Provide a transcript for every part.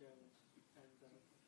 Gerald and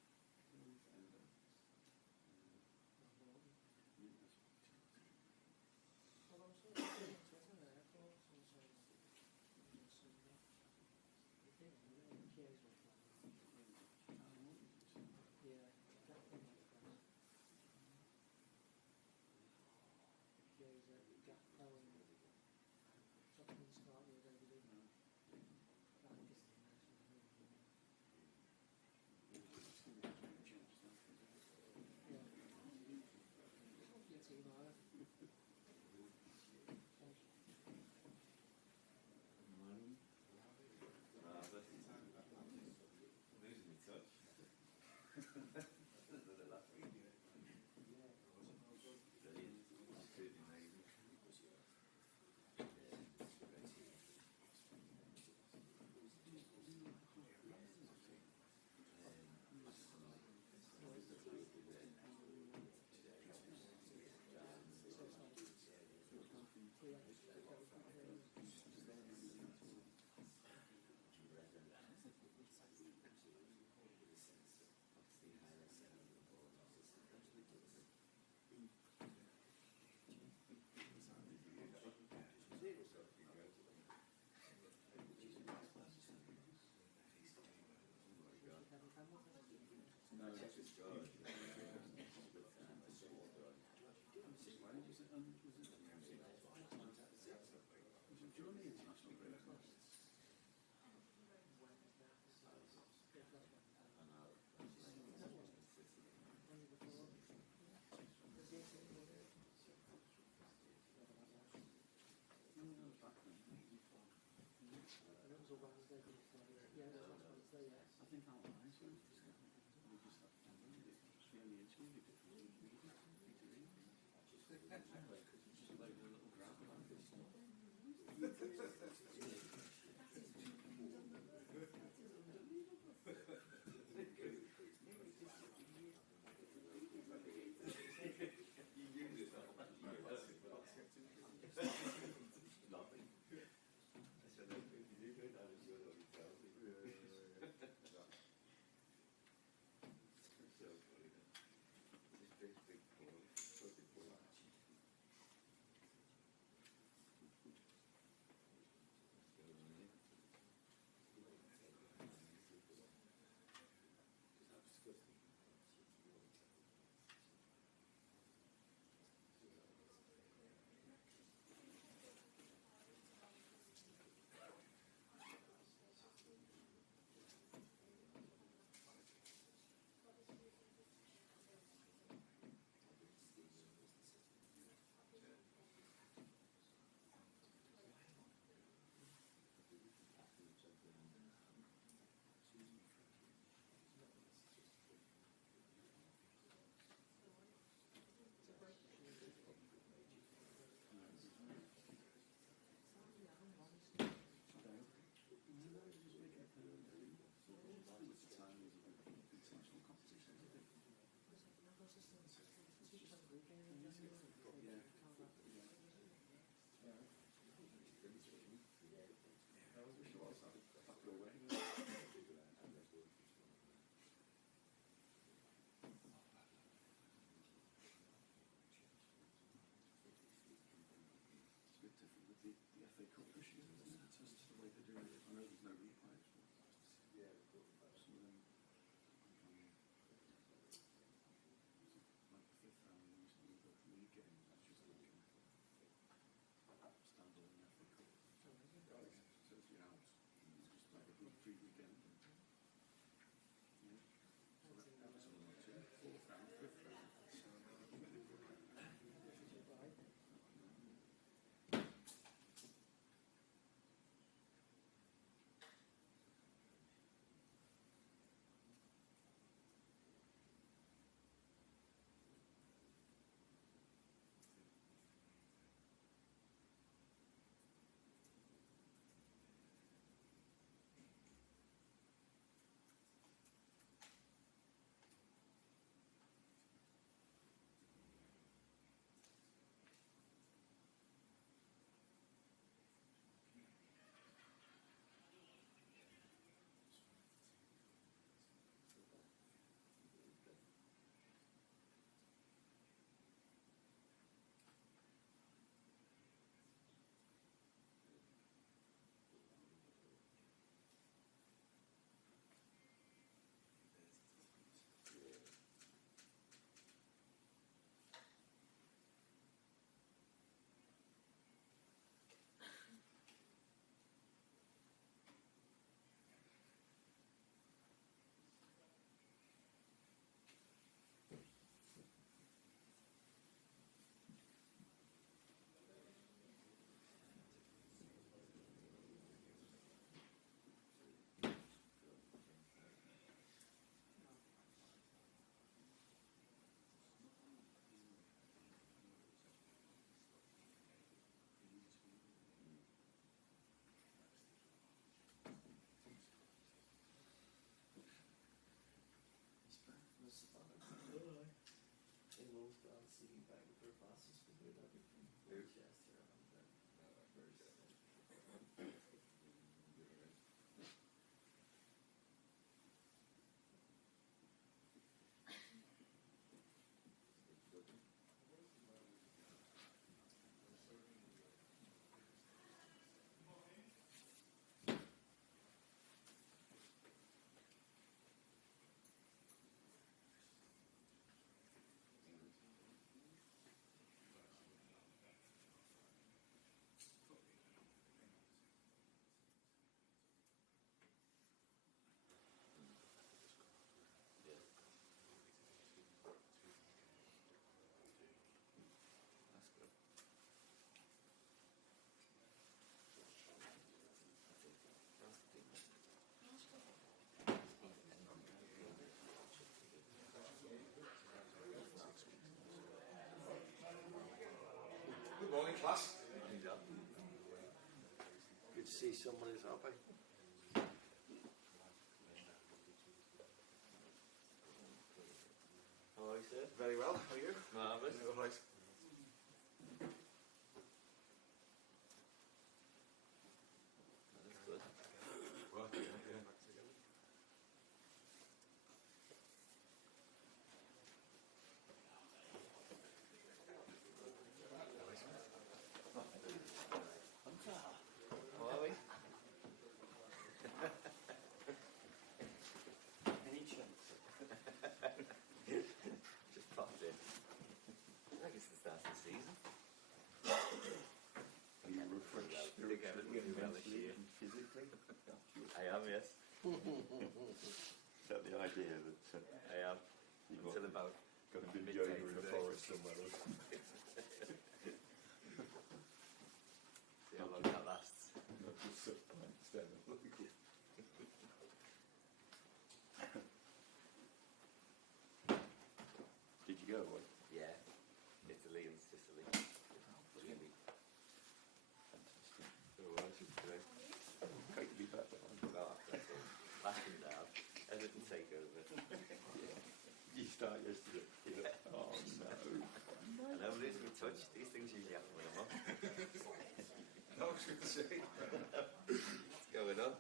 city back for classes to do everything. Manchester and then Good morning, class. Good to see someone who's happy. How are you, sir? Very well. How are you? Marvellous. All right. That's good. Well, yeah. How are we? any chance? Just popped in. I guess the start of the season. Are you refreshed spiritually and mentally and physically? I am, yes. Is that the idea that I am. you've Until about got a bit midday yoga in the today. forest somewhere else? See how long that lasts. Not just sit and stand and look. Did you go away? Yeah. Italy and Sicily. Really. Fantastic. Oh, I should say. Great to be back there. Well, that's all. Lashing down. I didn't take over. You start yesterday. Yeah. Oh no. I know, losing my touch. These things usually happen when I'm off. No, I was going to say. What's going on?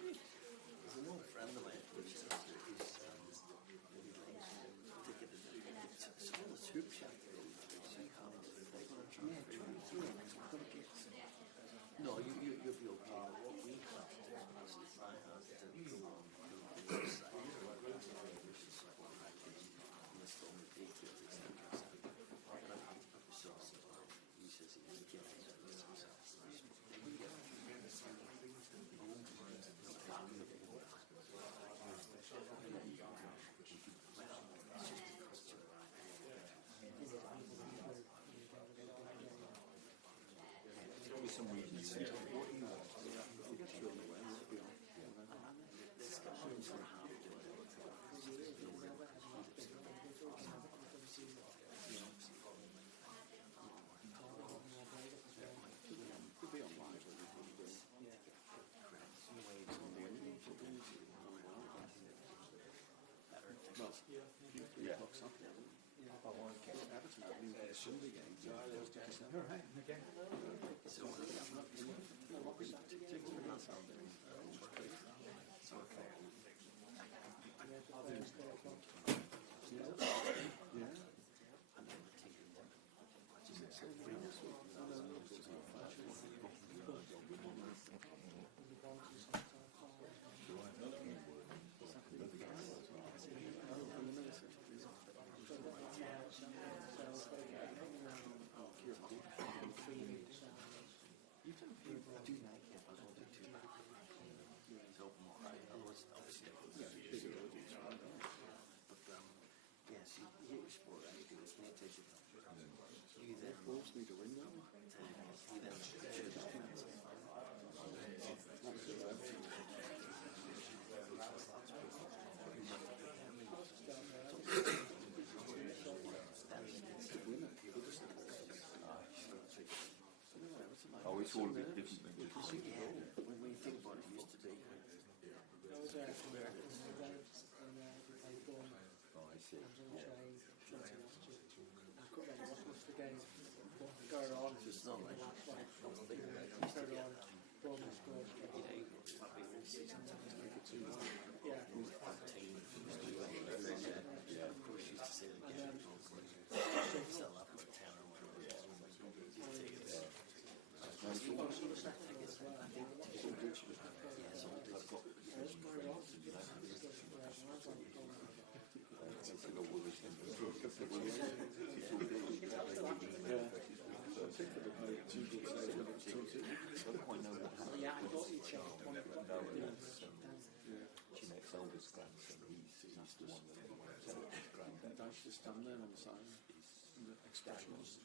There's an old friend of mine who's taking a soup shop. No, you'll be okay. What we have to do is I have to go on the website, which is list all the details, so he says he can get it. For some reason, you think, what do you want? Could be online, but well, yeah. I want to get Everton opening their Sunday games. All right, again. So, Wolves need a win, don't they? Oh, it's all a bit different than just When you think about it, it used to be. oh, I see. It's not like Jeanette's eldest grandson, he's the one that his granddad I should stand there on the side. The expressions.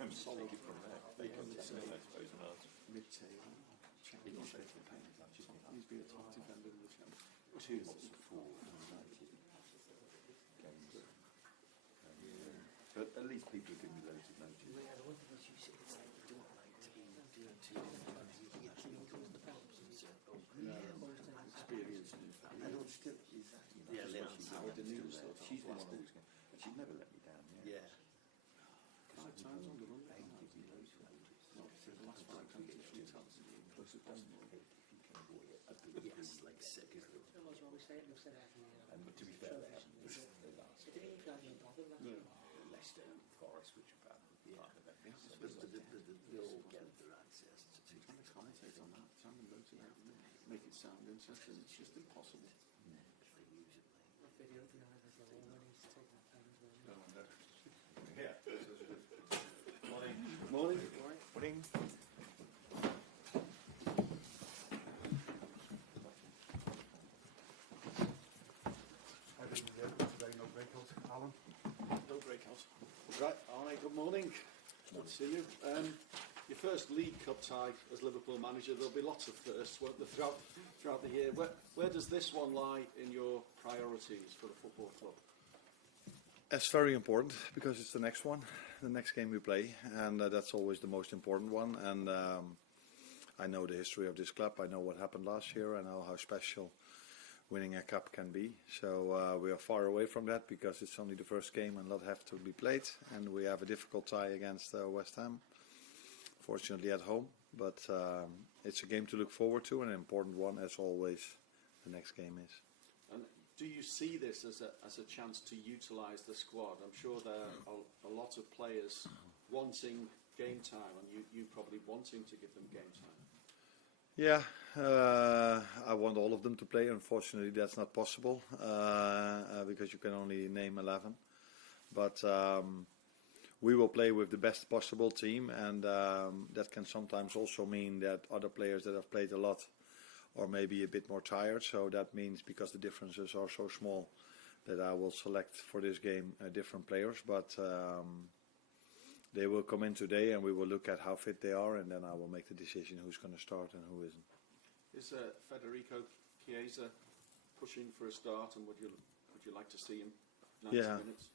I'm solid from that. They come to me, I suppose, and ask. Mid-table. He's been a top defender in the champ. Two lots of 4 United games. But at least people are giving me loads of notice. Experience. I don't still. Yeah, She's the one always going, and she'd never let me down. Yeah. 5 times on the run. Last 5 times it's 2 times. Close as possible. Yes, like 6. And to be fair, they haven't missed the last. Leicester and Forest, which are part of them. But they all get their access to two. Trying to commentate on that, trying to motivate them, make it sound interesting, it's just impossible. Morning. Morning. I didn't get it today, no breakout. Alan? No breakout. Right, Arne, good morning. Good to see you. Your first League Cup tie as Liverpool manager, there'll be lots of firsts, won't there, throughout the year. Where does this one lie in your priorities for the football club? It's very important because it's the next one, the next game we play, and that's always the most important one. And I know the history of this club. I know what happened last year. I know how special winning a cup can be. So we are far away from that because it's only the first game and a lot have to be played. And we have a difficult tie against West Ham, fortunately at home. But it's a game to look forward to and an important one, as always, the next game is. And do you see this as a chance to utilise the squad? I'm sure there are a lot of players wanting game time, and you probably wanting to give them game time. Yeah, I want all of them to play. Unfortunately, that's not possible because you can only name 11. But we will play with the best possible team, and that can sometimes also mean that other players that have played a lot or maybe a bit more tired. So that means, because the differences are so small, that I will select for this game different players. But they will come in today, and we will look at how fit they are, and then I will make the decision who's going to start and who isn't. Is Federico Chiesa pushing for a start, and would you like to see him 90 minutes?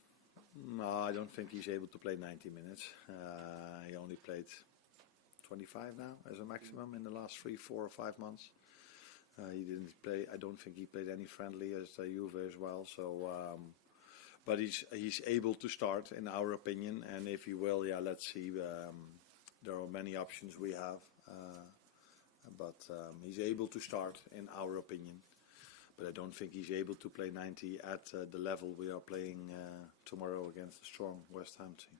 No, I don't think he's able to play 90 minutes. He only played 25 now as a maximum in the last 3, 4 or 5 months. He didn't play. I don't think he played any friendly as Juve as well. So, but he's able to start, in our opinion. And if he will, yeah, let's see. There are many options we have, but he's able to start, in our opinion. But I don't think he's able to play 90 at the level we are playing tomorrow against a strong West Ham team.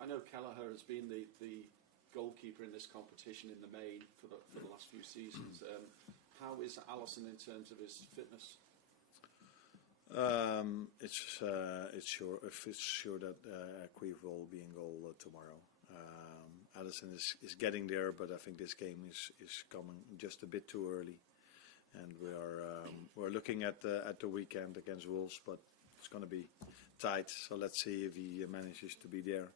I know Kelleher has been the goalkeeper in this competition in the main for the last few seasons. How is Alisson in terms of his fitness? It's sure that Queeve will be in goal tomorrow. Alisson is getting there, but I think this game is coming just a bit too early, and we're looking at the weekend against Wolves, but it's going to be tight. So let's see if he manages to be there,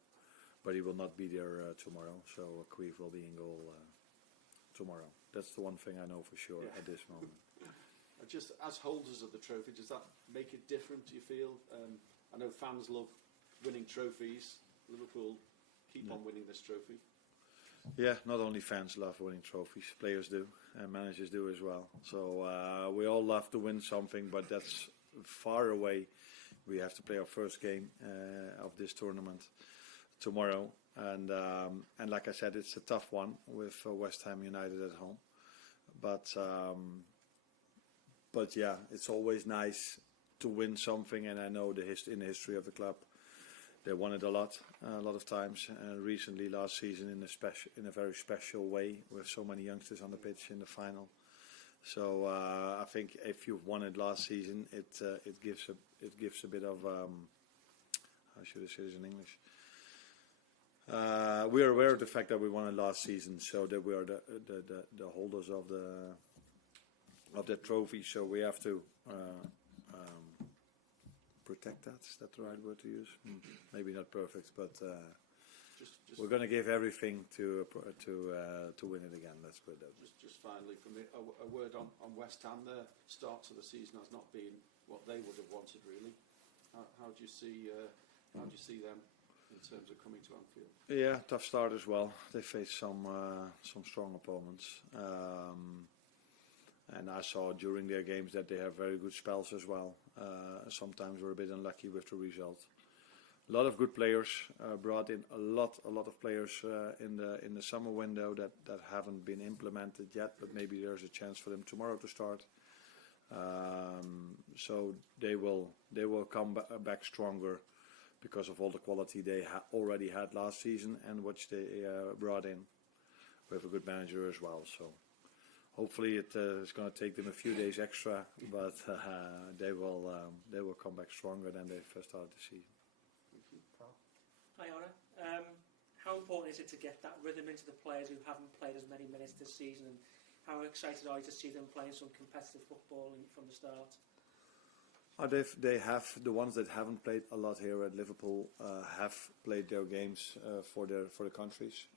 but he will not be there tomorrow. So Queeve will be in goal tomorrow. That's the one thing I know for sure at this moment. Just as holders of the trophy, does that make it different, do you feel? I know fans love winning trophies. Liverpool keep on winning this trophy. Yeah, not only fans love winning trophies, players do, and managers do as well. So we all love to win something, but that's far away. We have to play our first game of this tournament tomorrow. And like I said, it's a tough one with West Ham United at home. But yeah, it's always nice to win something, and I know in the history of the club, they won it a lot of times. Recently, last season, in a very special way, with so many youngsters on the pitch in the final. So I think if you've won it last season, it gives a bit of how should I say this in English? We are aware of the fact that we won it last season, so that we are the holders of the trophy. So we have to protect that. Is that the right word to use? Maybe not perfect, but we're going to give everything to win it again. Let's put it that way. Just finally, for me, a word on West Ham. Their start to the season has not been what they would have wanted, really. How do you see them in terms of coming to Anfield? Yeah, tough start as well. They faced some strong opponents. And I saw during their games that they have very good spells as well. Sometimes we're a bit unlucky with the result. A lot of good players, brought in a lot of players in the summer window that haven't been implemented yet, but maybe there's a chance for them tomorrow to start. So they will come back stronger because of all the quality they already had last season and which they brought in. We have a good manager as well, so hopefully it's going to take them a few days extra, but they will come back stronger than they first started the season. Hi Arne. How important is it to get that rhythm into the players who haven't played as many minutes this season, and how excited are you to see them playing some competitive football from the start? They have, the ones that haven't played a lot here at Liverpool have played their games for the countries,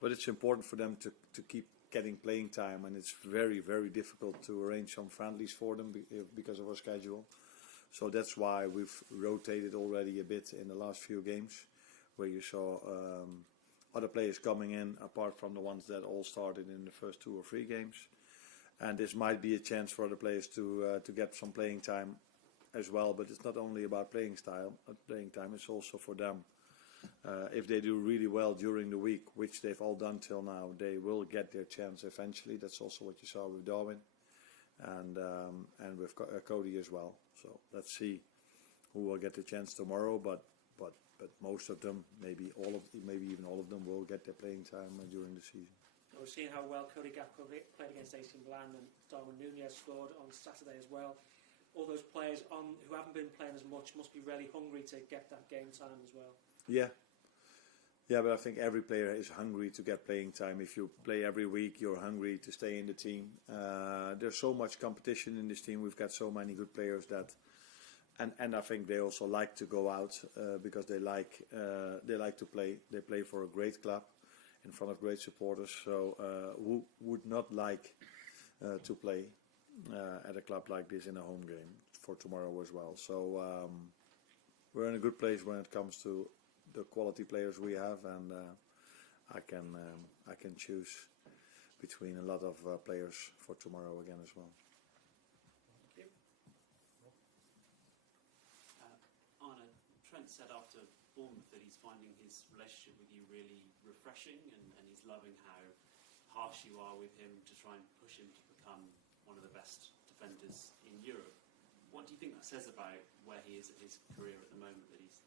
but it's important for them to keep getting playing time, and it's very, very difficult to arrange some friendlies for them because of our schedule. So that's why we've rotated already a bit in the last few games, where you saw other players coming in apart from the ones that all started in the first 2 or 3 games. And this might be a chance for other players to get some playing time as well. But it's not only about playing time, it's also for them. If they do really well during the week, which they've all done till now, they will get their chance eventually. That's also what you saw with Darwin and with Cody as well. So let's see who will get the chance tomorrow. But most of them, maybe even all of them, will get their playing time during the season. We've seen how well Cody Gakpo played against AC Milan, and Darwin Núñez scored on Saturday as well. All those players who haven't been playing as much must be really hungry to get that game time as well. Yeah, but I think every player is hungry to get playing time. If you play every week, you're hungry to stay in the team. There's so much competition in this team. We've got so many good players that, and I think they also like to go out because they like to play. They play for a great club in front of great supporters. So who would not like to play at a club like this in a home game for tomorrow as well? So we're in a good place when it comes to the quality players we have, and I can choose between a lot of players for tomorrow again as well. Thank you. Arne, Trent said after Bournemouth that he's finding his relationship with you really refreshing, and he's loving how harsh you are with him to try and push him to become one of the best defenders in Europe. What do you think that says about where he is at his career at the moment, that he's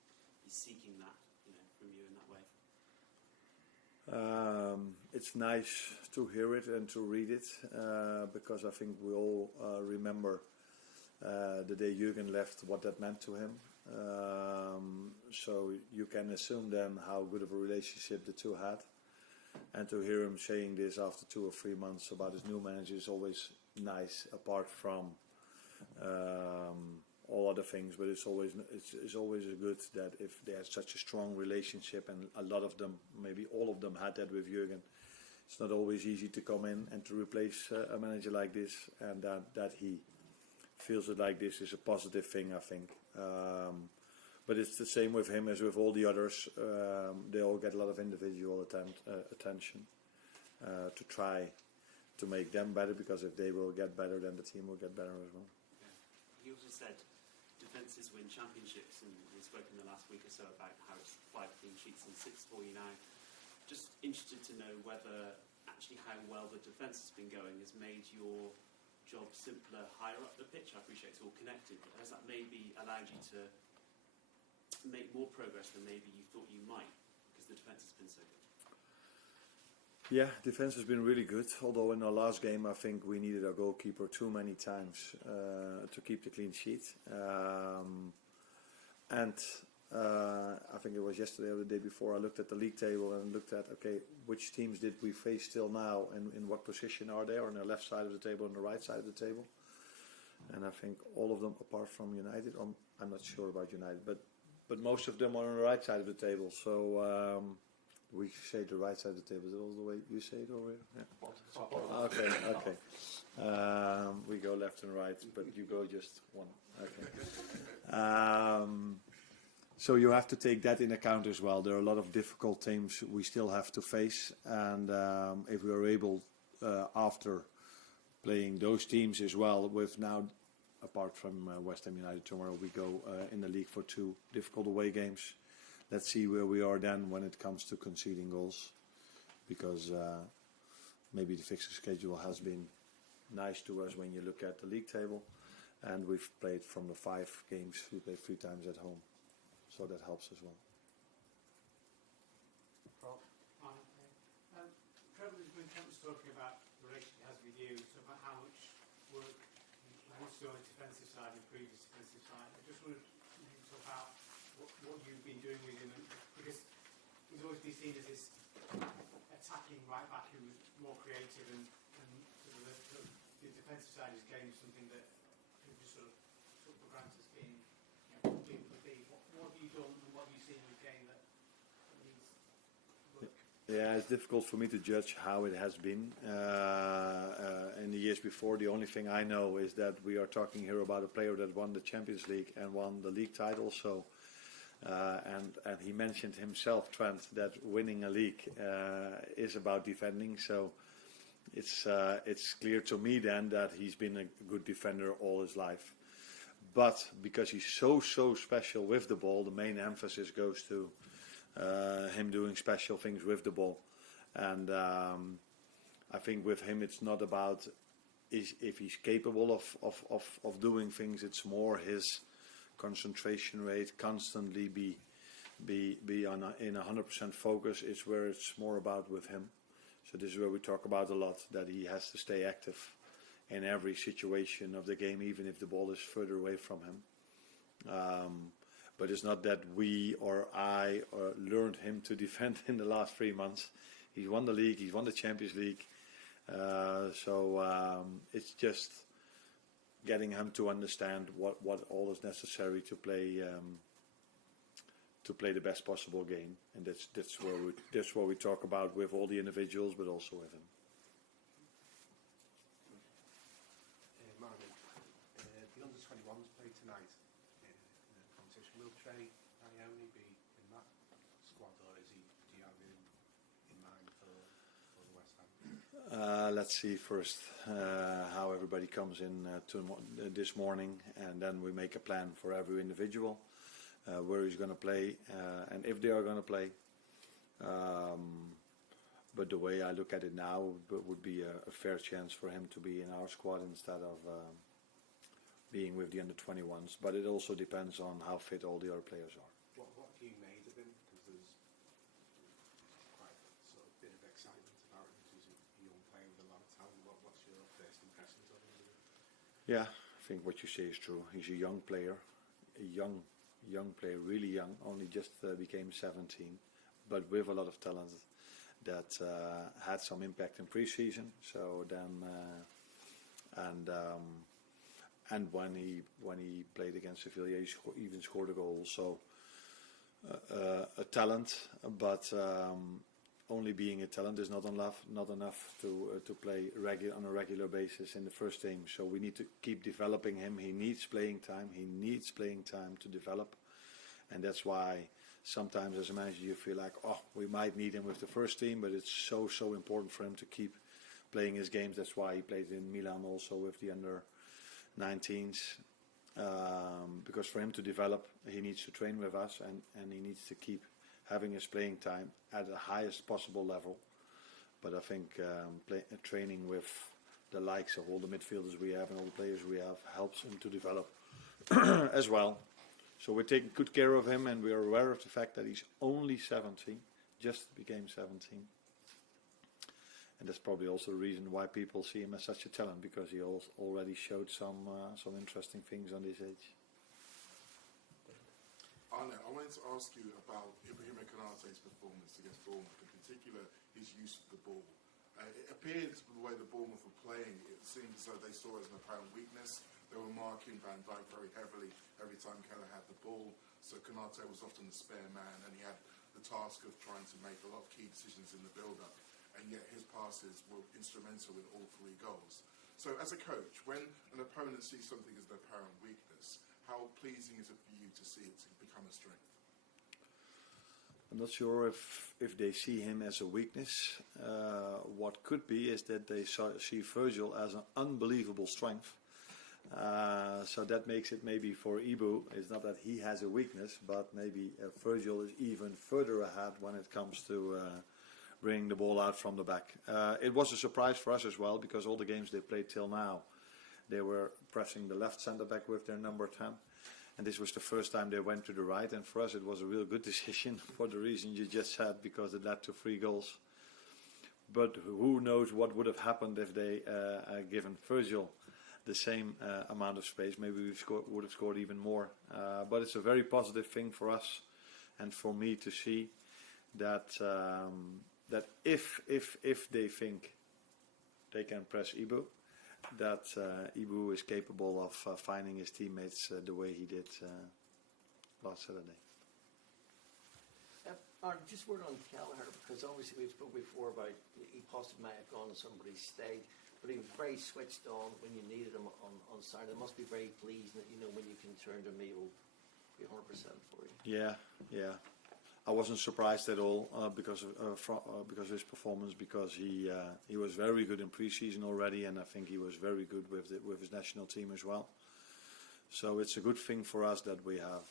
seeking that from you in that way? It's nice to hear it and to read it because I think we all remember the day Jürgen left, what that meant to him. So you can assume then how good of a relationship the two had. And to hear him saying this after 2 or 3 months about his new manager is always nice, apart from all other things. But it's always good that if they had such a strong relationship, and a lot of them, maybe all of them, had that with Jürgen. It's not always easy to come in and to replace a manager like this, and that he feels it like this is a positive thing, I think. But it's the same with him as with all the others. They all get a lot of individual attention to try to make them better, because if they will get better, then the team will get better as well. Yeah. He also said defences win championships, and we spoke in the last week or so about how it's 5 clean sheets and 6 for you now. Just interested to know whether actually how well the defence has been going has made your job simpler higher up the pitch. I appreciate it's all connected, but has that maybe allowed you to make more progress than maybe you thought you might, because the defence has been so good? Yeah, defense has been really good. Although in our last game, I think we needed our goalkeeper too many times to keep the clean sheet. And I think it was yesterday or the day before, I looked at the league table and looked at, okay, which teams did we face still now, and in what position are they? On the left side of the table, on the right side of the table. And I think all of them, apart from United, I'm not sure about United, but most of them are on the right side of the table. So we say the right side of the table. Is it all the way you say it over here? Yeah. Okay. We go left and right, but you go just one. Okay. So you have to take that in account as well. There are a lot of difficult teams we still have to face, and if we are able, after playing those teams as well, with now, apart from West Ham United tomorrow, we go in the league for 2 difficult away games. Let's see where we are then when it comes to conceding goals, because maybe the fixture schedule has been nice to us when you look at the league table, and we've played from the 5 games, we played 3 times at home, so that helps as well. Trevor was talking about the relationship he has with you, so about how much work he wants to do on the defensive side and improve his defensive side. I just wondered about what you've been doing with him, because he's always been seen as this attacking right back who was more creative, and the defensive side is getting something that people just sort of took for granted as being able to be. What have you done, and what have you seen in the game that needs work? Yeah, it's difficult for me to judge how it has been in the years before. The only thing I know is that we are talking here about a player that won the Champions League and won the league title. So, and he mentioned himself, Trent, that winning a league is about defending. So it's clear to me then that he's been a good defender all his life. But because he's so special with the ball, the main emphasis goes to him doing special things with the ball. And I think with him it's not about if he's capable of doing things, it's more his concentration rate, constantly be in 100% focus is where it's more about with him. So this is where we talk about a lot, that he has to stay active in every situation of the game, even if the ball is further away from him. But it's not that we or I learned him to defend in the last 3 months. He's won the league, he's won the Champions League. So it's just getting him to understand what all is necessary to play the best possible game, and that's what we talk about with all the individuals, but also with him. Marvin, the under-21s play tonight in the competition. Will Trey Ione be in that squad, or do you have him in mind for the West Ham? Let's see first how everybody comes in this morning, and then we make a plan for every individual, where he's going to play, and if they are going to play. But the way I look at it now, would be a fair chance for him to be in our squad instead of being with the under-21s. But it also depends on how fit all the other players are. What have you made of him? Because there's impressions of him? Yeah, I think what you say is true. He's a young player, young player, really young. Only just became 17, but with a lot of talent that had some impact in pre-season. So then, and when he played against Sevilla, he even scored a goal. So a talent, but only being a talent is not enough to play on a regular basis in the first team. So we need to keep developing him. He needs playing time. He needs playing time to develop, and that's why sometimes as a manager you feel like, oh, we might need him with the first team, but it's so important for him to keep playing his games. That's why he played in Milan also with the under-19s. Because for him to develop, he needs to train with us, and he needs to keep having his playing time at the highest possible level. But I think training with the likes of all the midfielders we have and all the players we have helps him to develop as well. So we're taking good care of him, and we are aware of the fact that he's only 17, just became 17. And that's probably also the reason why people see him as such a talent, because he already showed some interesting things on this age. Arne, I wanted to ask you about Ibrahima Konaté's performance against Bournemouth, in particular his use of the ball. It appeared the way the Bournemouth were playing, it seemed as though they saw it as an apparent weakness. They were marking Van Dijk very heavily every time Keller had the ball, so Konaté was often the spare man, and he had the task of trying to make a lot of key decisions in the build-up, and yet his passes were instrumental in all 3 goals. So as a coach, when an opponent sees something as an apparent weakness, how pleasing is it for you to see it to become a strength? I'm not sure if they see him as a weakness. What could be is that they see Virgil as an unbelievable strength. So that makes it maybe for Ibu, it's not that he has a weakness, but maybe Virgil is even further ahead when it comes to bringing the ball out from the back. It was a surprise for us as well, because all the games they played till now, they were pressing the left centre back with their number 10. And this was the first time they went to the right, and for us it was a real good decision for the reason you just said, because it led to 3 goals. But who knows what would have happened if they given Virgil the same amount of space. Maybe we would have scored even more. But it's a very positive thing for us and for me to see that that if they think they can press Ibu, that Ibu is capable of finding his teammates the way he did last Saturday. Arne, just word on Kelleher, because obviously we spoke before about he possibly might have gone and somebody stayed, but he was very switched on when you needed him on Saturday. It must be very pleasing that, you know, when you can turn to him, he will be 100% for you. Yeah. I wasn't surprised at all because of his performance, because he was very good in pre-season already, and I think he was very good with his national team as well. So it's a good thing for us that we have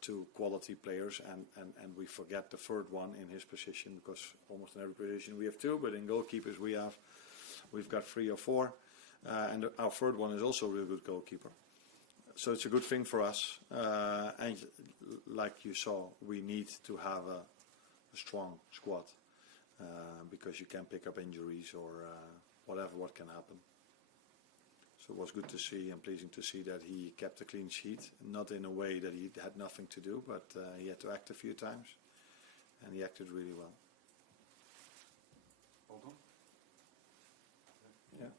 2 quality players, and we forget the third one in his position, because almost in every position we have 2, but in goalkeepers we've got 3 or 4, and our third one is also a real good goalkeeper. So it's a good thing for us, and like you saw, we need to have a strong squad, because you can pick up injuries or what can happen. So it was good to see and pleasing to see that he kept a clean sheet, not in a way that he had nothing to do, but he had to act a few times, and he acted really well. Hold on. Yeah.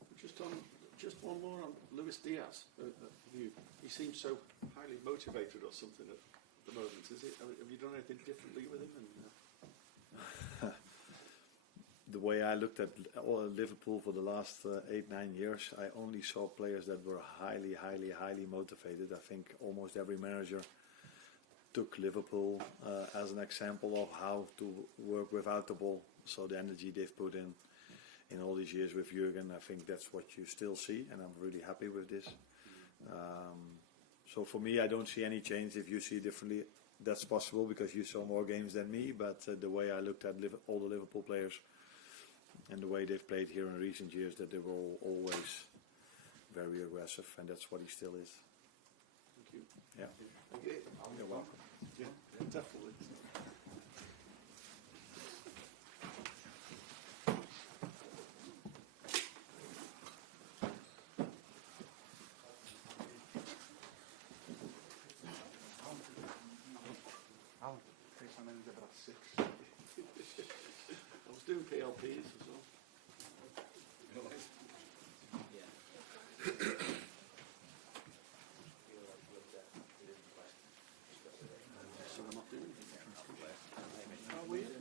Just one more on Luis Diaz. He seems so highly motivated or something at the moment. Have you done anything differently with him? The way I looked at Liverpool for the last 8-9 years, I only saw players that were highly motivated. I think almost every manager took Liverpool as an example of how to work without the ball. So the energy they've put in all these years with Jurgen, I think that's what you still see, and I'm really happy with this. So for me, I don't see any change. If you see it differently, that's possible because you saw more games than me, but the way I looked at all the Liverpool players and the way they've played here in recent years, that they were always very aggressive, and that's what he still is. Thank you. Yeah. Thank you. You're welcome. Yeah, definitely. and then they've had 6. I was doing PLPs as well. So they're not doing it. How weird.